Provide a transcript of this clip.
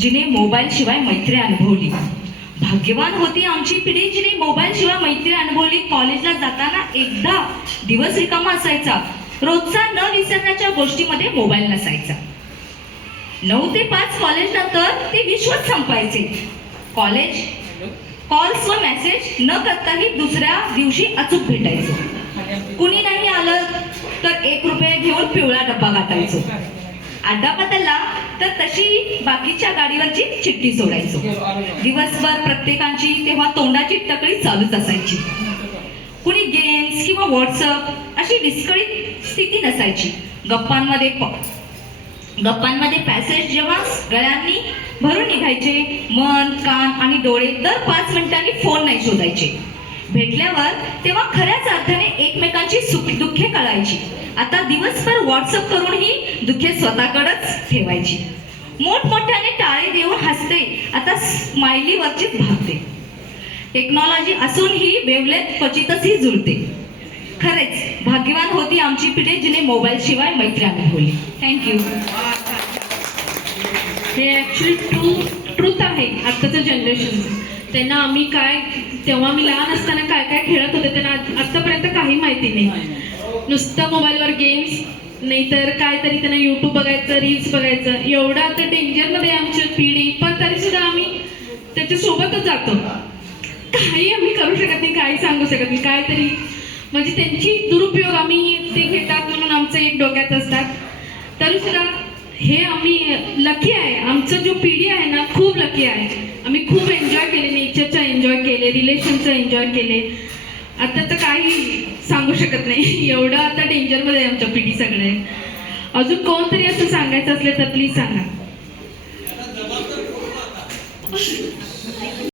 जिने मोबाईल शिवाय मैत्री अनुभवली. भाग्यवान होती आमची पिढी जिने मोबाईल शिवाय मैत्री अनुभवली. कॉलेजला जाताना एकदा दिवस रिकामा असायचा. रोजचा न विसरण्याच्या गोष्टीमध्ये मोबाईल नसायचा. 9 ते 5 कॉलेज नंतर ते विश्वच संपायचे. कॉलेज कॉल्स व मेसेज न करताही दुसऱ्या दिवशी अचूक भेटायचो. कुणी नाही आलं तर 1 रुपया घेऊन पिवळा डब्बा गाठायचो. अड्डा बदलला तर तशी बाकीच्या गाडीवरची चिठ्ठी सोडायचो. दिवसभर प्रत्येकाची तेव्हा तोंडाची टकळी चालूच असायची. कुणी गेम्स किंवा व्हॉट्सअप अशी विस्कळीत स्थिती नसायची. गप्पांमध्ये पॅसेज जेव्हा गळ्यांनी भरून निघायचे. मन, कान आणि डोळे दर 5 मिनिटांनी फोन नाही शोधायचे. भेटल्यावर तेव्हा खऱ्याच अर्थाने एकमेकांची दुःखे कळायची. आता दिवसभर व्हॉट्सअप करूनही दुःखे स्वतःकडेच ठेवायची. मोठमोठ्याने टाळे देऊन हसते, आता स्माइलीवरचीच भागते. टेक्नॉलॉजी असूनही वेवलेत क्वचितच जुळते. खरेच भाग्यवान होती आमची पिढी जिने मोबाईल शिवाय मैत्री अनुभवली. थँक्यू. हे ॲक्च्युली ट्रूथ आहे आत्ताचं जनरेशनचं. त्यांना आम्ही काय, तेव्हा मी लहान असताना काय काय खेळत होते त्यांना आत्तापर्यंत काही माहिती नाही. नुसतं मोबाईलवर गेम्स, नाहीतर काहीतरी त्यांना यूट्यूब बघायचं, रील्स बघायचं. एवढं आता डेंजरमध्ये आमची पिढी, पण तरीसुद्धा आम्ही त्याच्यासोबतच जातो. काही आम्ही करू शकत नाही, काही सांगू शकत नाही. काहीतरी म्हणजे त्यांची दुरुपयोग आम्ही ते घेतात म्हणून आमचं एक डोक्यात असतात. तरीसुद्धा हे आम्ही लकी आहे. आमचं जो पिढी आहे ना खूप लकी आहे. आम्ही खूप एन्जॉय केले, नेचरचं एन्जॉय केले, रिलेशनचं एन्जॉय केले. आता तर काही सांगू शकत नाही. एवढं आता डेंजरमध्ये आहे आमच्या पिढी सगळे. अजून कोणतरी असं सांगायचं असलं तर प्लीज सांगा.